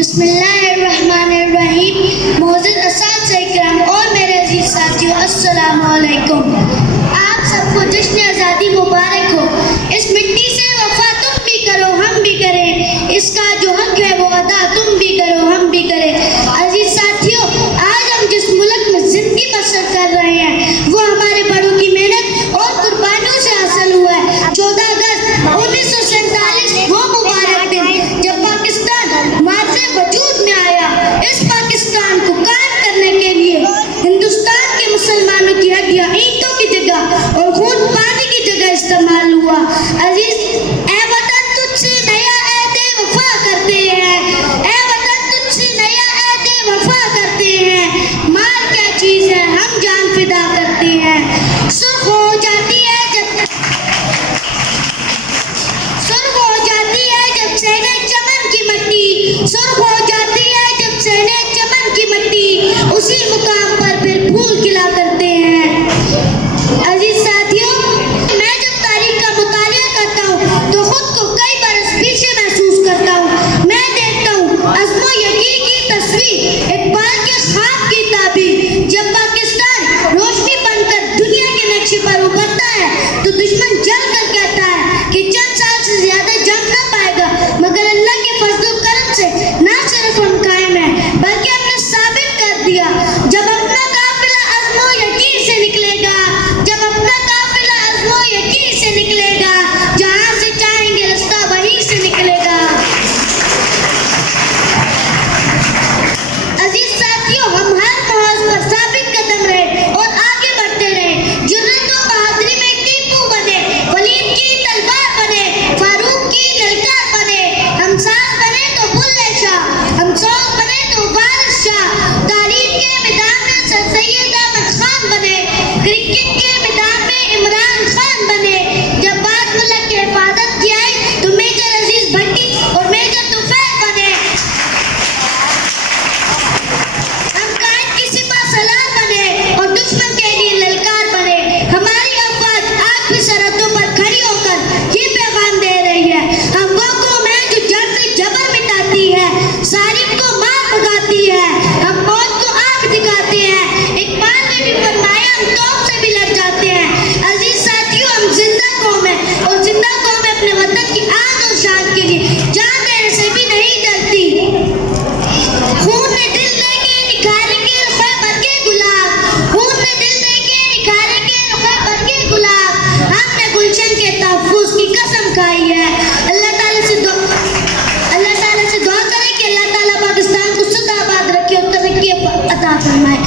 बिस्मिल्लाहिर्रहमानिर्रहीम। मोअज़्ज़ज़ असातिज़ा इकराम और मेरे अजीज साथियों, अस्सलामु अलैकुम। आप सबको जश्न आज़ादी मुबारक हो। इस मिट्टी से वफा तुम भी करो, हम भी करें, इसका जो हक है वो अदा तुम भी करो, हम भी करें। अजीज साथियों, आज हम जिस मुल्क में जिंदगी बसर कर रहे हैं वो हमारे बड़ों की मेहनत और कुर्बानियों से हासिल हुआ है। 14 अगस्त 1947 वो मुबारक दिन जब पाकिस्तान माज़े वजूद में आया। इस पाकिस्तान को कायम करने के लिए हिंदुस्तान के मुसलमानों की हड्डियां ईंटों की जगह और खून पानी की जगह इस्तेमाल हुआ। अजीज, ए वतन तुझसे नया ऐहदे वफा करते हैं, ए वतन तुझसे नया ऐहदे वफा करते हैं। माल क्या चीज है, हम जान फिदा करते हैं। सुर्ख हो जाती है जब सहने चमन की मट्टी, सुर्ख हो जाती है जब सहने चमन की मट्टी, उसी मुकाम पर फिर फूल खिला करते हैं। अजीज साथियों, मैं जब तारीख का मुतालिया करता हूँ तो खुद को कई बरस पीछे महसूस करता हूँ। मैं देखता हूँ अज़्म यकीन की तस्वीर, इकबाल के ख्वाब की ताबीर। जब पाकिस्तान रोशनी बनकर दुनिया के नक्शे पर उभरता है तो दुश्मन जल कर कहता है कि चंद साल से ज्यादा जंग न पाएगा, मगर अल्लाह के फज़्ल करम से ना सिर्फ हम कायम हैं बल्कि हमने साबित कर दिया। जब अपना काफिला अज़्म यकीन से निकलेगा, जब अपना काफिला अज़्म यकीन से निकलेगा, जहां से चाहेंगे रास्ता वहीं से निकलेगा। अजीज साथियों, हम हर मोहज पर साबित कदम रहे और आगे बढ़ते रहे। जुर्रत और बहादुरी में टीपू बने, वलीद की तलवार बने, फारूक की ललकार बने। हम सास बने तो बुल्ले शाह, हम सौस बने तो वारिस शाह। तारीख के मैदान में सर सैयद अहमद खान बने, क्रिकेट के मैदान में इमरान खान बने। जब बात मुल्क की हिफाजत की आई तो मेजर अजीज भट्टी और मेजर तुफैल बने। हम कायद की सिपह सलार बने और दुश्मन के लिए ललकार बने। हमारी अफवाज आज भी सरहदों पर खड़ी होकर ये पैगाम दे रही है, हम वो कौम है जो जड़ से जबर मिटाती है, जालिम को मार भगाती है, हम मौत को आंख दिखाते हैं। इकबाल ने भी फरमाया हम तौब से भी लड़ जाते हैं। अजीज साथियों, हम जिंदा कौम है और जिंदा कौम अपने वतन की आन और शान के लिए जान देने से भी नहीं डरती। खून में दिल लेके निखारेंगे रुखे भर के गुलाब, खून में दिल लेके निखारेंगे रुखे भर के गुलाब। हमने गुलशन के तहफ्फुज़ की कसम खाई है। अल्लाह ताला से दुआ करें कि अल्लाह ताला पाकिस्तान को सदा आबाद रखे और तरक्की अता फरमाए।